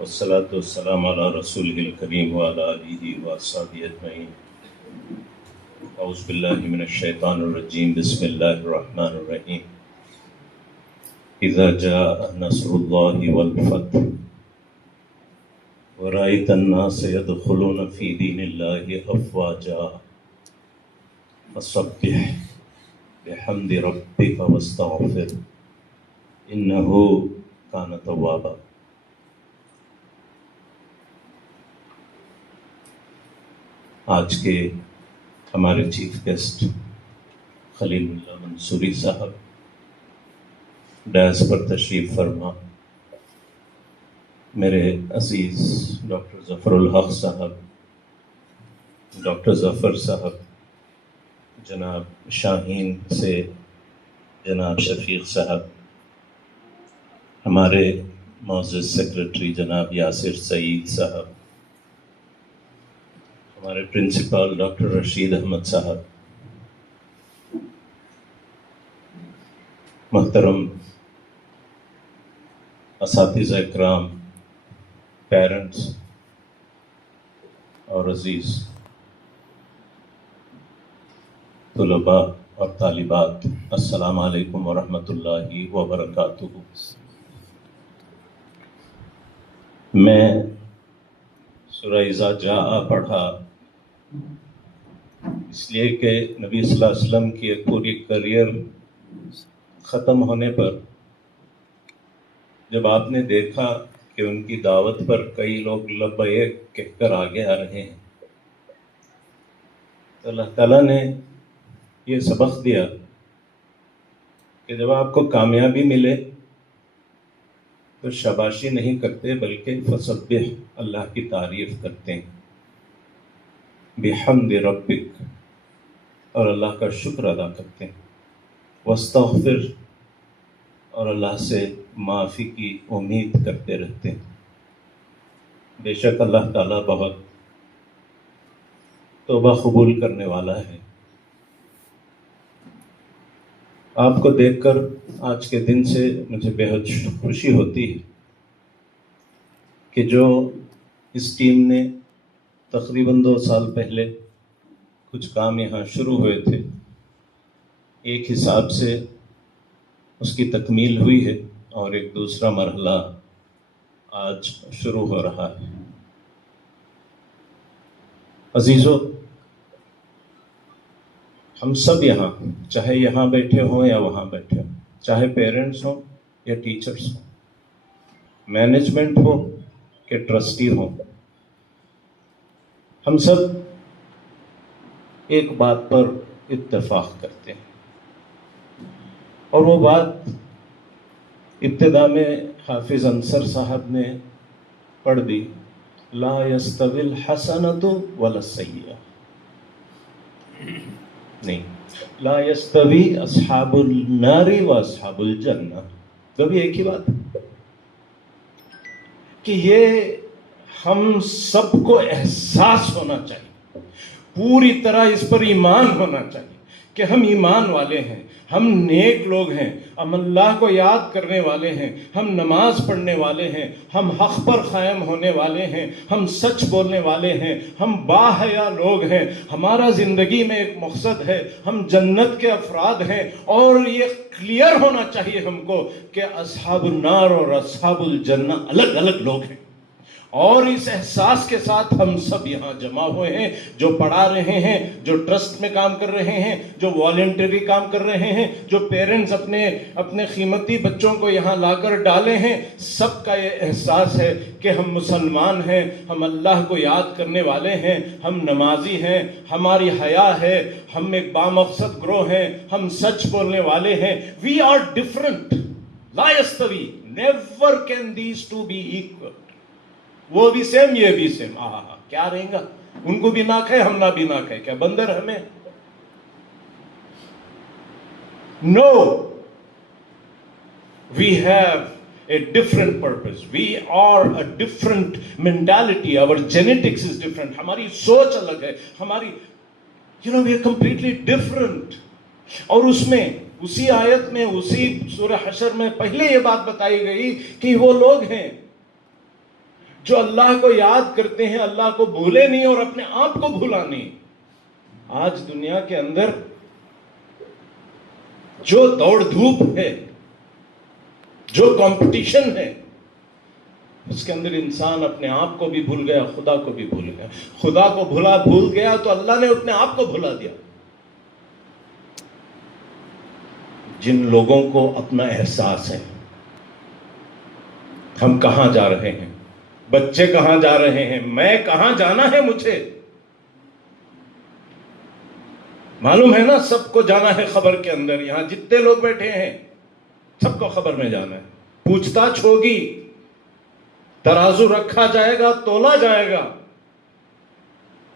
والصلاة والسلام على رسوله الكريم وعلى آله وأصحابه أجمعين. أعوذ بالله من الشيطان الرجيم. بسم الله الرحمن الرحيم. إذا جاء نصر الله والفتح ورأيت الناس يدخلون في دين الله أفواجا فسبح بحمد ربك واستغفر إنه كان توابا. آج کے ہمارے چیف گیسٹ خلیل اللہ منصوری صاحب ڈائس پر تشریف فرما، میرے عزیز ڈاکٹر ظفر الحق صاحب، ڈاکٹر ظفر صاحب، جناب شاہین سے جناب شفیق صاحب، ہمارے معزز سیکرٹری جناب یاسر سعید صاحب، ہمارے پرنسپل ڈاکٹر رشید احمد صاحب، محترم اساتذہ اکرام، پیرنٹس اور عزیز طلباء اور طالبات، السلام علیکم ورحمۃ اللہ وبرکاتہ۔ میں سورہ اذا جاء پڑھا اس لیے کہ نبی صلی اللہ علیہ وسلم کی ایک پوری کریئر ختم ہونے پر جب آپ نے دیکھا کہ ان کی دعوت پر کئی لوگ لبیک کہہ کر آگے آ رہے ہیں، تو اللہ تعالیٰ نے یہ سبق دیا کہ جب آپ کو کامیابی ملے تو شاباشی نہیں کرتے بلکہ فسبح، اللہ کی تعریف کرتے ہیں، بحمد ربک، اور اللہ کا شکر ادا کرتے ہیں، واستغفر، اور اللہ سے معافی کی امید کرتے رہتے ہیں۔ بے شک اللہ تعالیٰ بہت توبہ قبول کرنے والا ہے۔ آپ کو دیکھ کر آج کے دن سے مجھے بے حد خوشی ہوتی ہے کہ جو اس ٹیم نے تقریباً 2 سال پہلے کچھ کام یہاں شروع ہوئے تھے، ایک حساب سے اس کی تکمیل ہوئی ہے اور ایک دوسرا مرحلہ آج شروع ہو رہا ہے۔ عزیزو، ہم سب یہاں، چاہے یہاں بیٹھے ہوں یا وہاں بیٹھے ہوں، چاہے پیرنٹس ہوں یا ٹیچرس ہوں، مینجمنٹ ہو کہ ٹرسٹی ہوں، ہم سب ایک بات پر اتفاق کرتے ہیں، اور وہ بات ابتدا میں حافظ انصر صاحب نے پڑھ دی، لا یستوی الحسنۃ ولا السیئہ، نہیں، لا یستوی اصحاب النار و اصحاب الجنہ، کبھی ایک ہی بات کہ یہ ہم سب کو احساس ہونا چاہیے، پوری طرح اس پر ایمان ہونا چاہیے کہ ہم ایمان والے ہیں، ہم نیک لوگ ہیں، ہم اللہ کو یاد کرنے والے ہیں، ہم نماز پڑھنے والے ہیں، ہم حق پر قائم ہونے والے ہیں، ہم سچ بولنے والے ہیں، ہم باحیا لوگ ہیں، ہمارا زندگی میں ایک مقصد ہے، ہم جنت کے افراد ہیں، اور یہ کلیئر ہونا چاہیے ہم کو کہ اصحاب النار اور اصحاب الجنہ الگ الگ لوگ ہیں۔ اور اس احساس کے ساتھ ہم سب یہاں جمع ہوئے ہیں، جو پڑھا رہے ہیں، جو ٹرسٹ میں کام کر رہے ہیں، جو والنٹری کام کر رہے ہیں، جو پیرنٹس اپنے قیمتی بچوں کو یہاں لا کر ڈالے ہیں، سب کا یہ احساس ہے کہ ہم مسلمان ہیں، ہم اللہ کو یاد کرنے والے ہیں، ہم نمازی ہیں، ہماری حیا ہے، ہم ایک بامقصد گروہ ہیں، ہم سچ بولنے والے ہیں۔ وی آر ڈفرنٹ، لا یستوی، never can these two be equal, وہ بھی سیم یہ بھی سیم، کیا رہیں گا، ان کو بھی ناک ہے، ہم نہ بھی ناک ہے، کیا بندر ہمیں؟ No, we have a different purpose, we are a different mentality, our genetics is different، ہماری سوچ الگ ہے، ہماری we are completely different۔ اور اس میں اسی آیت میں، اسی سورہ حشر میں پہلے یہ بات بتائی گئی کہ وہ لوگ ہیں جو اللہ کو یاد کرتے ہیں اللہ کو بھولے نہیں اور اپنے آپ کو بھولا نہیں. آج دنیا کے اندر جو دوڑ دھوپ ہے, جو کمپٹیشن ہے, اس کے اندر انسان اپنے آپ کو بھی بھول گیا, خدا کو بھی بھول گیا. خدا کو بھول گیا تو اللہ نے اپنے آپ کو بھلا دیا. جن لوگوں کو اپنا احساس ہے, ہم کہاں جا رہے ہیں, بچے کہاں جا رہے ہیں, میں کہاں جانا ہے, مجھے معلوم ہے نا, سب کو جانا ہے خبر کے اندر. یہاں جتنے لوگ بیٹھے ہیں سب کو خبر میں جانا ہے. پوچھ تاچھ ہوگی, ترازو رکھا جائے گا, تولا جائے گا,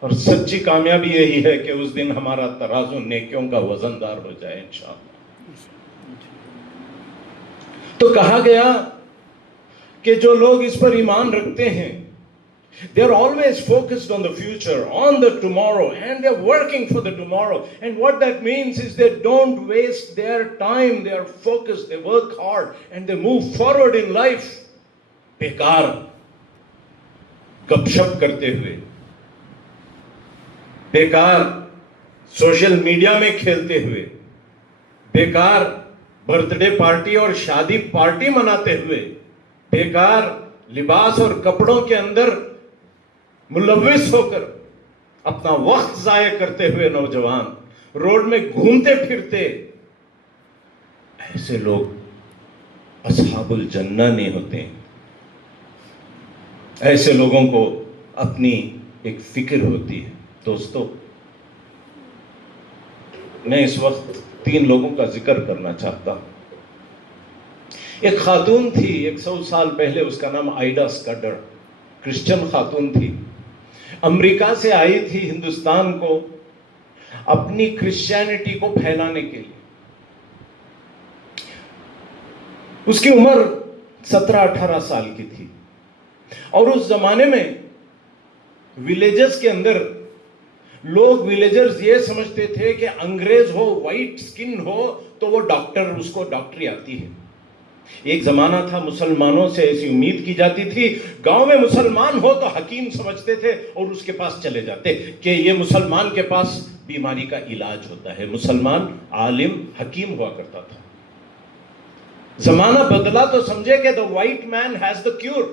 اور سچی کامیابی یہی ہے کہ اس دن ہمارا ترازو نیکیوں کا وزندار ہو جائے انشاءاللہ. تو کہا گیا کہ جو لوگ اس پر ایمان رکھتے ہیں, they are always focused on the future, on the tomorrow, and they are working for the tomorrow. And what that means is they don't waste their time, they are focused, they work hard, and they move forward in life. بیکار گپ شپ کرتے ہوئے, بیکار social media میں کھیلتے ہوئے, بیکار birth day party اور شادی پارٹی مناتے ہوئے, بیکار لباس اور کپڑوں کے اندر ملوث ہو کر اپنا وقت ضائع کرتے ہوئے نوجوان روڈ میں گھومتے پھرتے, ایسے لوگ اصحاب الجنہ نہیں ہوتے. ایسے لوگوں کو اپنی ایک فکر ہوتی ہے. دوستو, میں اس وقت 3 لوگوں کا ذکر کرنا چاہتا ہوں. ایک خاتون تھی 100 سال پہلے, اس کا نام آئیڈا اسکڈر, کرسچن خاتون تھی, امریکہ سے آئی تھی ہندوستان کو اپنی کرسچینٹی کو پھیلانے کے لیے. اس کی عمر 17-18 سال کی تھی, اور اس زمانے میں ولیجز کے اندر لوگ ولیجرز یہ سمجھتے تھے کہ انگریز ہو, وائٹ سکن ہو تو وہ ڈاکٹر, اس کو ڈاکٹری آتی ہے. ایک زمانہ تھا مسلمانوں سے ایسی امید کی جاتی تھی, گاؤں میں مسلمان ہو تو حکیم سمجھتے تھے اور اس کے پاس چلے جاتے کہ یہ مسلمان کے پاس بیماری کا علاج ہوتا ہے. مسلمان عالم حکیم ہوا کرتا تھا. زمانہ بدلا تو سمجھے کہ the white man has the cure.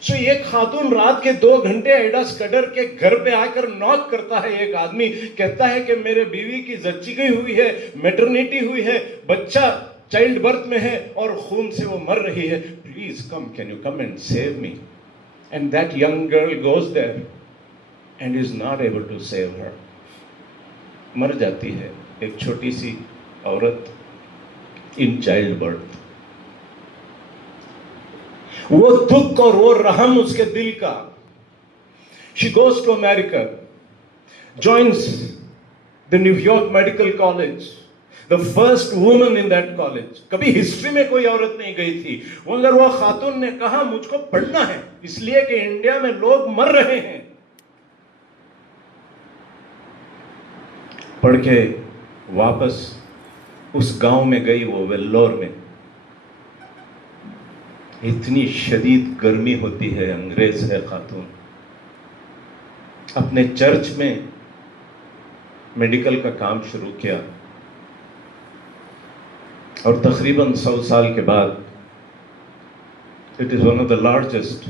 سو ایک خاتون رات کے 2 گھنٹے آئیڈا اسکڈر کے گھر پہ آ کر ناک کرتا ہے. ایک آدمی کہتا ہے کہ میرے بیوی کی زچگی گئی ہوئی ہے, میٹرنیٹی ہوئی ہے, بچہ چائلڈ برتھ میں ہے اور خون سے وہ مر رہی ہے, please come, can you come and save me. And that young girl goes there and is not able to save her. مر جاتی ہے ایک چھوٹی سی عورت ان چائلڈ برتھ. وہ دکھ اور وہ رحم اس کے دل کا. She goes to America, joins the New York Medical College, the first woman in that college. کبھی ہسٹری میں کوئی عورت نہیں گئی تھی, مگر وہ خاتون نے کہا مجھ کو پڑھنا ہے اس لیے کہ انڈیا میں لوگ مر رہے ہیں. پڑھ کے واپس اس گاؤں میں گئی, وہ ویلور میں. اتنی شدید گرمی ہوتی ہے, انگریز ہے خاتون. اپنے چرچ میں میڈیکل کا کام شروع کیا, اور تقریباً 100 سال کے بعد it is one of the largest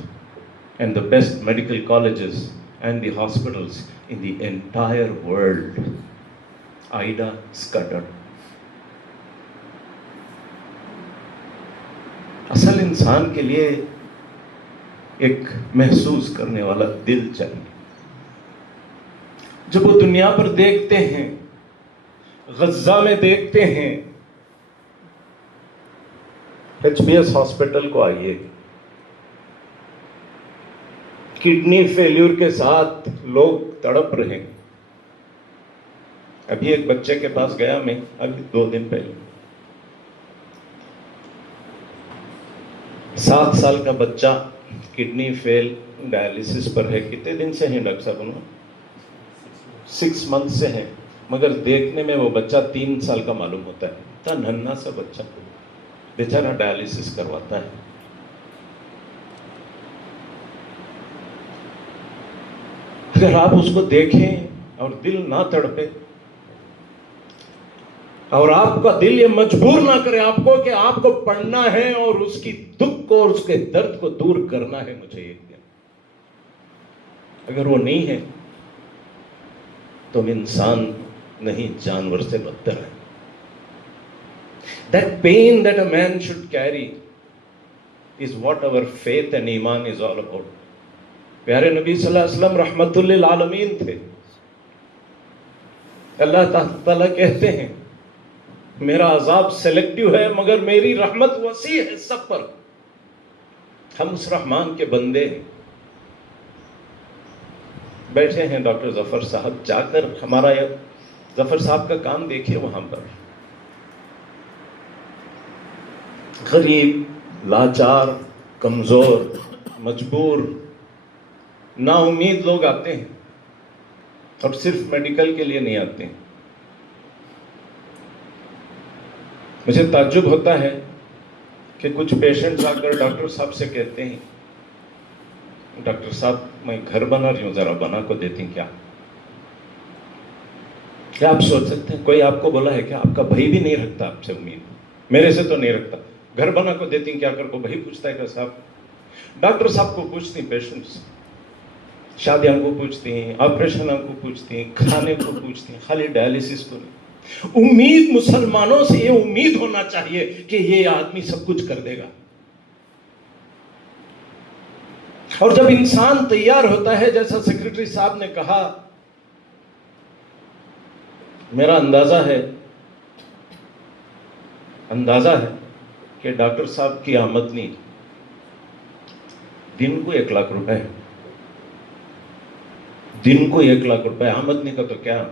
and the best medical colleges and the hospitals in the entire world. آئیڈا اسکڈر. اصل انسان کے لیے ایک محسوس کرنے والا دل چاہیے. جب وہ دنیا پر دیکھتے ہیں, غزہ میں دیکھتے ہیں, HBS ہاسپٹل کو آئیے, کڈنی فیلیور کے ساتھ لوگ تڑپ رہے ہیں. ابھی ایک بچے کے پاس گیا میں, ابھی 2 دن پہلے, 7 سال کا بچہ, کڈنی فیل, ڈائلیسس پر ہے. کتنے دن سے ہیں ڈاکٹر صاحب؟ 6 منتھ سے ہیں, مگر دیکھنے میں وہ بچہ 3 سال کا معلوم ہوتا ہے. اتنا ننھا سا بچہ بیچارہ ڈائلیسس کرواتا ہے. اگر آپ اس کو دیکھیں اور دل نہ تڑپے اور آپ کا دل یہ مجبور نہ کرے آپ کو کہ آپ کو پڑھنا ہے اور اس کی دکھ کو اور اس کے درد کو دور کرنا ہے مجھے ایک دن، اگر وہ نہیں ہے تو ہم انسان نہیں، جانور سے بدتر ہے. That pain that a man should carry is what our faith and ایمان is all about. پیارے نبی صلی اللہ علیہ وسلم رحمت للعالمین تھے. اللہ تعالیٰ کہتے ہیں میرا عذاب سیلیکٹیو ہے مگر میری رحمت وسیع ہے سب پر. ہم اس رحمان کے بندے ہیں. بیٹھے ہیں ڈاکٹر ظفر صاحب، جا کر ہمارا ظفر صاحب کا کام دیکھیے. وہاں پر غریب، لاچار، کمزور، مجبور، نا امید لوگ آتے ہیں اور صرف میڈیکل کے لیے نہیں آتے ہیں. مجھے تعجب ہوتا ہے کہ کچھ پیشنٹس آ کر ڈاکٹر صاحب سے کہتے ہیں ڈاکٹر صاحب میں گھر بنا رہی ہوں، ذرا بنا کو دیتی ہیں کیا؟ کیا آپ سوچ سکتے ہیں کوئی آپ کو بولا ہے کہ آپ کا بھائی بھی نہیں رکھتا آپ سے امید؟ میرے سے تو نہیں رکھتا، گھر بنا کو دیتی ہیں کیا کر کو بھائی پوچھتا ہے کہ صاحب؟ ڈاکٹر صاحب کو پوچھتی ہیں پیشنٹس، شادیاں کو پوچھتی ہیں، آپریشنوں کو پوچھتی ہیں، کھانے کو پوچھتی ہیں، خالی ڈائلیسس کو نہیں. امید مسلمانوں سے یہ امید ہونا چاہیے کہ یہ آدمی سب کچھ کر دے گا. اور جب انسان تیار ہوتا ہے، جیسا سیکرٹری صاحب نے کہا، میرا اندازہ ہے کہ ڈاکٹر صاحب کی آمدنی دن کو 1 لاکھ روپے، دن کو 1 لاکھ روپے آمدنی کا تو کیا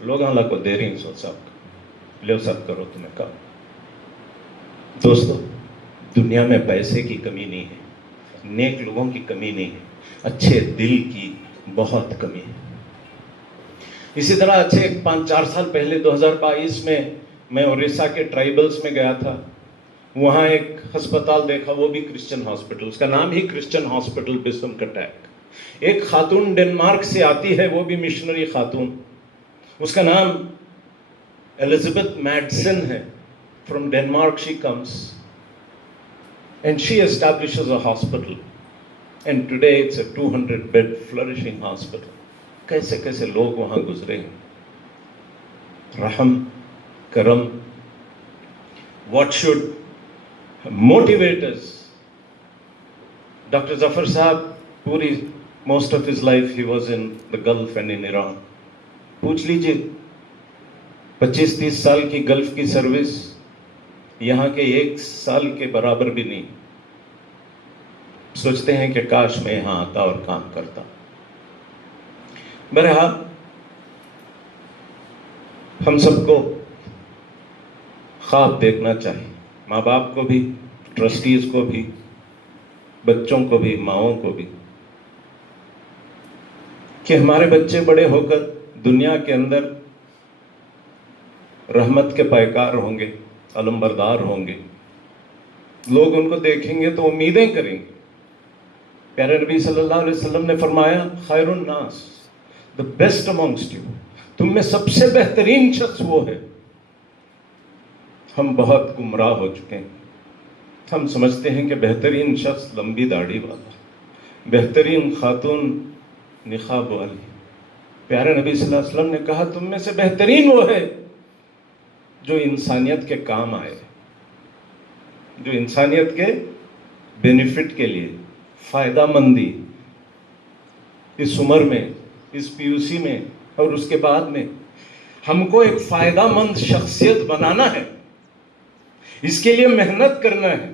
لوگ اللہ کو دے رہی ہیں. سوچ صاحب لے سب کرو تمہیں کہا. دوستو دنیا میں پیسے کی کمی نہیں ہے، نیک لوگوں کی کمی نہیں ہے، اچھے دل کی بہت کمی ہے. اسی طرح اچھے 5-4 سال پہلے 2022 میں اڑیسہ کے ٹرائبلز میں گیا تھا. وہاں ایک ہسپتال دیکھا، وہ بھی کرسچن ہاسپٹل، اس کا نام ہی کرسچن ہاسپٹل بسم کٹیک. ایک خاتون ڈنمارک سے آتی ہے، وہ بھی مشنری خاتون، اس کا نام ایلزابتھ میڈسن ہے. From Denmark she comes and she establishes a hospital and today it's a 200-bed flourishing hospital. کیسے کیسے لوگ وہاں گزرے ہیں. رحم، کرم. What should motivate us? Dr. Zafar Sahab, پوری most of his life he was in the Gulf and in Iran. پوچھ لیجئے 25-30 سال کی گلف کی سروس یہاں کے 1 سال کے برابر بھی نہیں. سوچتے ہیں کہ کاش میں یہاں آتا اور کام کرتا. بہرحال ہم سب کو خواب دیکھنا چاہیے، ماں باپ کو بھی، ٹرسٹیز کو بھی، بچوں کو بھی، ماؤں کو بھی، کہ ہمارے بچے بڑے ہو کر دنیا کے اندر رحمت کے پیکار ہوں گے، علم بردار ہوں گے. لوگ ان کو دیکھیں گے تو امیدیں کریں گے. پیارے نبی صلی اللہ علیہ وسلم نے فرمایا خیر الناس، the best amongst you، تم میں سب سے بہترین شخص وہ ہے. ہم بہت گمراہ ہو چکے ہیں. ہم سمجھتے ہیں کہ بہترین شخص لمبی داڑھی والا، بہترین خاتون نقاب والی. پیارے نبی صلی اللہ علیہ وسلم نے کہا تم میں سے بہترین وہ ہے جو انسانیت کے کام آئے، جو انسانیت کے بینیفٹ کے لیے، فائدہ مندی اس عمر میں، اس پی یو سی میں اور اس کے بعد میں. ہم کو ایک فائدہ مند شخصیت بنانا ہے، اس کے لیے محنت کرنا ہے،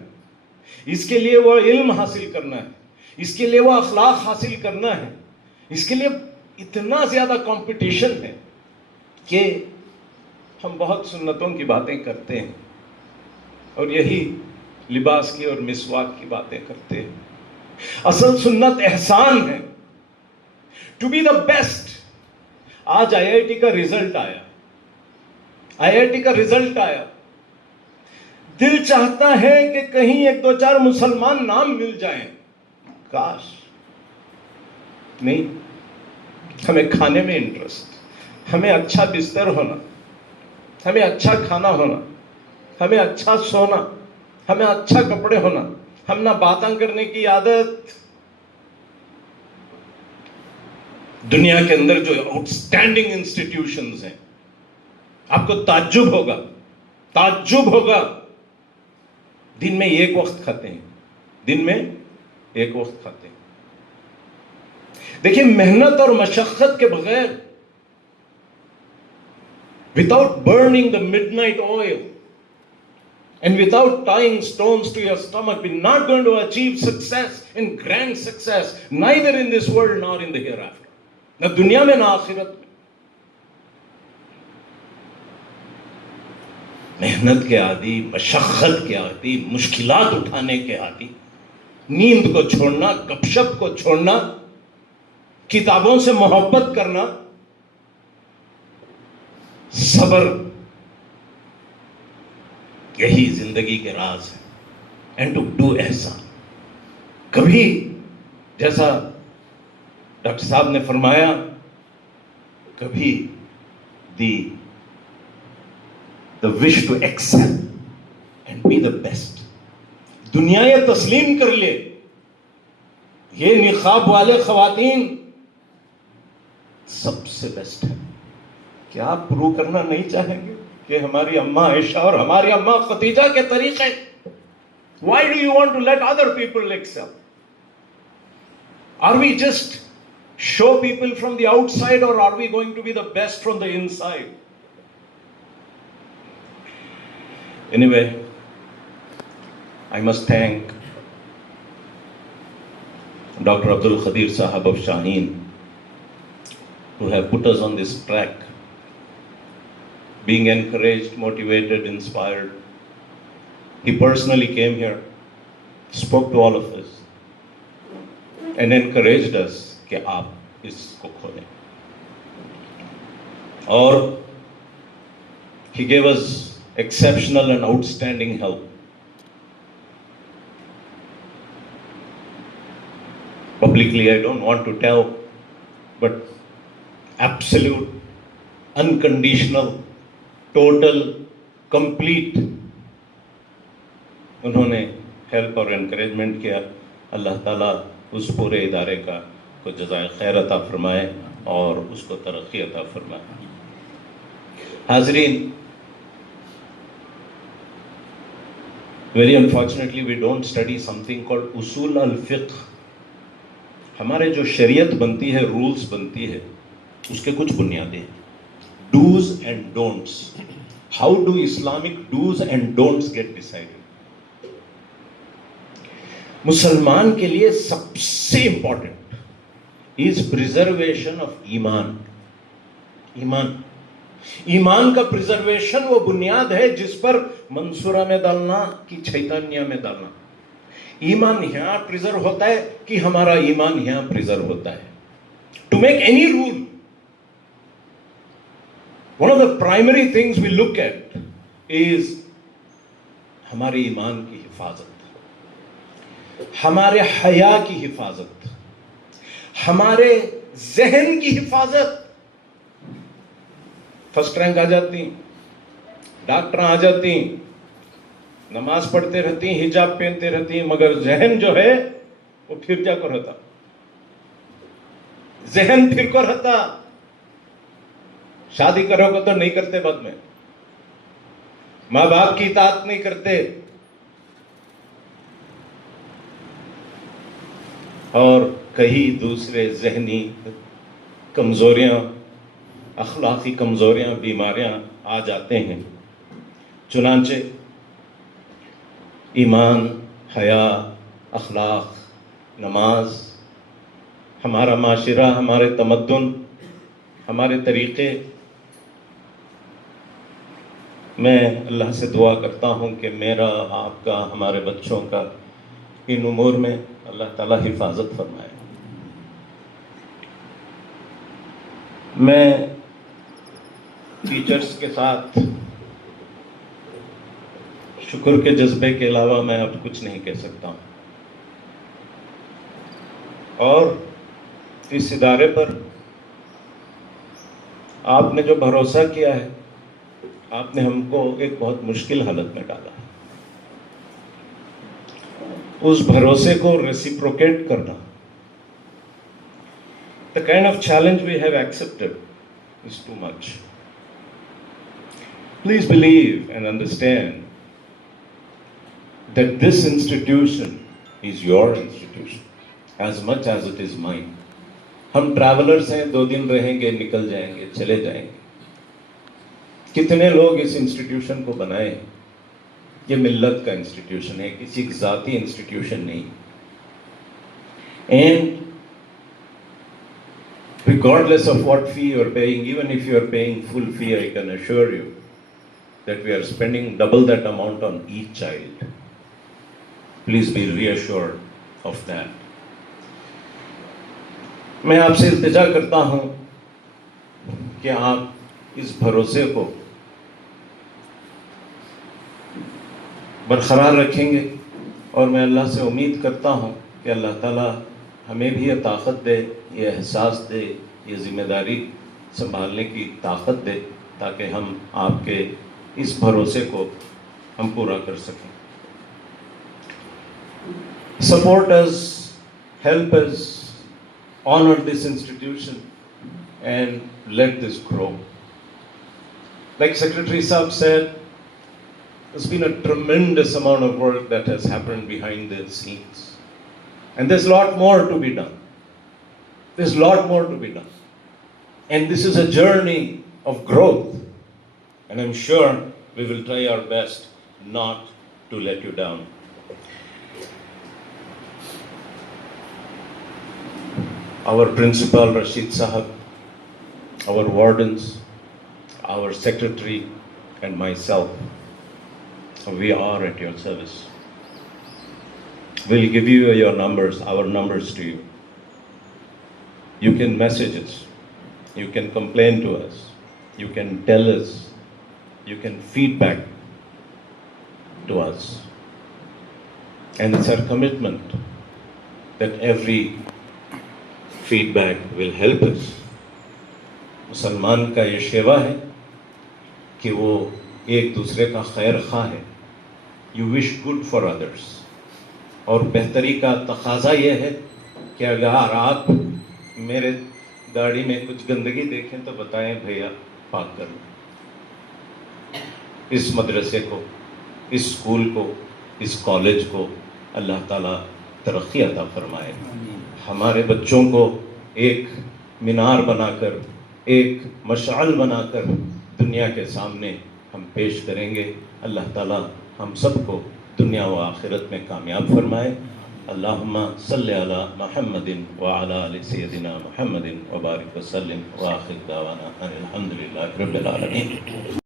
اس کے لیے وہ علم حاصل کرنا ہے، اس کے لیے وہ اخلاق حاصل کرنا ہے. اس کے لیے اتنا زیادہ کمپٹیشن ہے کہ ہم بہت سنتوں کی باتیں کرتے ہیں اور یہی لباس کی اور مسواک کی باتیں کرتے ہیں. اصل سنت احسان ہے، ٹو بی دا بیسٹ. آج آئی آئی ٹی کا رزلٹ آیا، دل چاہتا ہے کہ کہیں 1-2-4 مسلمان نام مل جائیں. کاش نہیں، ہمیں کھانے میں انٹرسٹ، ہمیں اچھا بستر ہونا، ہمیں اچھا کھانا ہونا، ہمیں اچھا سونا، ہمیں اچھا کپڑے ہونا، ہم نہ باتیں کرنے کی عادت. دنیا کے اندر جو آؤٹ اسٹینڈنگ انسٹیٹیوشنز ہیں، آپ کو تعجب ہوگا دن میں ایک وقت کھاتے ہیں، دن میں ایک وقت کھاتے ہیں. دیکھیں، محنت اور مشقت کے بغیر، without burning the midnight oil and without tying stones to your stomach, we're not going to achieve success and grand success, neither in this world nor in the hereafter. نہ دنیا میں نہ آخرت میں. محنت کے عادی، مشقت کے عادی، مشکلات اٹھانے کے عادی، نیند کو چھوڑنا، گپ شپ کو چھوڑنا، کتابوں سے محبت کرنا، صبر، یہی زندگی کے راز ہے. اینڈ ٹو ڈو احسان. کبھی جیسا ڈاکٹر صاحب نے فرمایا، کبھی the wish to excel and be the best. دنیا یہ تسلیم کر لے، یہ نقاب والے خواتین سب سے بیسٹ ہے. کیا آپ پروو کرنا نہیں چاہیں گے کہ ہماری اماں عائشہ اور ہماری اماں خدیجہ کے طریقے؟ Why do you want to let other people excel? Are we just show people from the outside, or are we going to be the best from the inside? Anyway, I must thank Dr. Abdul Khadir Sahab of Shaheen, who have put us on this track, being encouraged, motivated, inspired. He personally came here, spoke to all of us, and encouraged us کہ آپ اس کو کھولیں. اور he gave us exceptional and outstanding help. Publicly, I don't want to tell, but absolute, unconditional, total, complete انہوں نے help اور encouragement کیا. اللہ تعالیٰ اس پورے ادارے کا کو جزائے خیر عطا فرمائے اور اس کو ترقی عطا فرمائے. حاضرین، very unfortunately we don't study something called اصول الفقہ. ہمارے جو شریعت بنتی ہے، رولز بنتی ہے، اس کے کچھ بنیادیں ہیں. Dos and don'ts. How do Islamic dos and don'ts get decided? مسلمان کے لیے سب سے امپورٹنٹ از پریزرویشن آف ایمان. ایمان کا پریزرویشن وہ بنیاد ہے جس پر منصورہ میں ڈالنا کہ چیتانیہ میں ڈالنا. ایمان یہاں پریزرو ہوتا ہے کہ ہمارا ایمان یہاں پریزرو ہوتا ہے. To make any rule, one of the primary things we look at is ہمارے ایمان کی حفاظت، ہمارے حیا کی حفاظت، ہمارے ذہن کی حفاظت. فرسٹ رینک آ جاتی، ڈاکٹر آ جاتی، نماز پڑھتے رہتی، حجاب پہنتے رہتی، مگر ذہن جو ہے وہ پھر جا کر رہتا. ذہن پھر کو رہتا. شادی کرو گے تو نہیں کرتے، بعد میں ماں باپ کی اطاعت نہیں کرتے، اور کئی دوسرے ذہنی کمزوریاں، اخلاقی کمزوریاں، بیماریاں آ جاتے ہیں. چنانچہ ایمان، حیا، اخلاق، نماز، ہمارا معاشرہ، ہمارے تمدن، ہمارے طریقے. میں اللہ سے دعا کرتا ہوں کہ میرا، آپ کا، ہمارے بچوں کا ان امور میں اللہ تعالیٰ حفاظت فرمائے. میں ٹیچرز کے ساتھ شکر کے جذبے کے علاوہ میں اب کچھ نہیں کہہ سکتا ہوں. اور اس ادارے پر آپ نے جو بھروسہ کیا ہے، آپ نے ہم کو ایک بہت مشکل حالت میں ڈالا. اس بھروسے کو ریسیپروکیٹ کرنا. The kind of challenge we have accepted is too much. Please believe and understand that this institution is your institution as much as it is mine. ہم ٹریولرز ہیں، 2 دن رہیں گے، نکل جائیں گے، چلے جائیں گے. کتنے لوگ اس انسٹیٹیوشن کو بنائے ہیں. یہ ملت کا انسٹیٹیوشن ہے، کسی ذاتی انسٹیٹیوشن نہیں. And regardless of what fee you are paying, even if you are paying full fee, I can assure you that we are spending double that amount on each child. Please be reassured of that. میں آپ سے التجا کرتا ہوں کہ آپ اس بھروسے کو برقرار رکھیں گے، اور میں اللہ سے امید کرتا ہوں کہ اللہ تعالیٰ ہمیں بھی یہ طاقت دے، یہ احساس دے، یہ ذمہ داری سنبھالنے کی طاقت دے، تاکہ ہم آپ کے اس بھروسے کو ہم پورا کر سکیں. Support us, help us, honor this institution and let this grow. Like Secretary Saab said, there's been a tremendous amount of work that has happened behind the scenes. And there's a lot more to be done. There's a lot more to be done. And this is a journey of growth. And I'm sure we will try our best not to let you down. Our principal, Rashid Sahab, our wardens, our secretary, and myself, we are at your service. We'll give you your numbers, our numbers to you. You can message us. You can complain to us. You can tell us. You can feedback to us. And it's our commitment that every feedback will help us. مسلمان کا یہ شیوا ہے کہ وہ ایک دوسرے کا خیر خواہ ہے. You wish good for others. اور بہتری کا تقاضا یہ ہے کہ اگر آپ میرے گاڑی میں کچھ گندگی دیکھیں تو بتائیں بھیا پاک کر لیں. اس مدرسے کو، اس اسکول کو، اس کالج کو اللہ تعالیٰ ترقی عطا فرمائے. ہمارے بچوں کو ایک مینار بنا کر، ایک مشعل بنا کر دنیا کے سامنے ہم پیش کریں گے. اللہ تعالیٰ ہم سب کو دنیا و آخرت میں کامیاب فرمائے. اللہم صلی علی محمد وعلی آل سیدنا محمد وبارک وسلم وآخر دعوانا ان الحمد للہ رب العالمین.